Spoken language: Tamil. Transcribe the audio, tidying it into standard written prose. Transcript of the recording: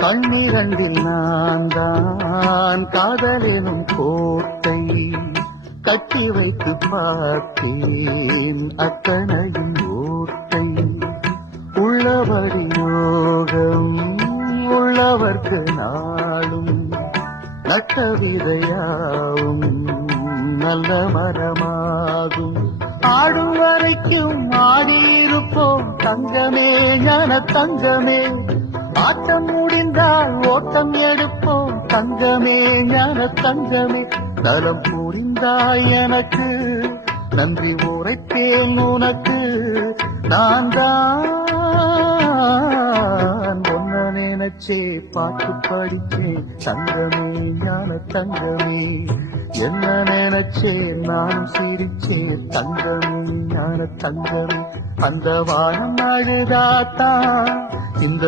கண்ணிரண்டில் நான் தான் காதலெனும் கோட்டை கட்டி வைத்து பார்த்தேன் அத்தனையும் ஓட்டை உள்ளபடி யோகம் உள்ளவர்க்கு நாளும் நட்ட விதையாவும் நல்ல மரமாகும் ஆடும் வரைக்கும் ஆடியிருப்போம் தங்கமே ஞான தங்கமே ஆட்டம் முடிந்தால் ஓட்டம் எடுப்போம் தங்கமே ஞான தங்கமே நலம் புரிந்தாய் எனக்கு நன்றி உரைப்பேன் உனக்கு நான் தான் ஒன்ன நினைச்சே பாட்டு படிச்சேன் தங்கமே ஞான தங்கமே என்ன நினைச்சே நான் சிரிச்சேன் தங்கமே ஞான தங்கமே அந்த வானம் அழுதாத்தான் இந்த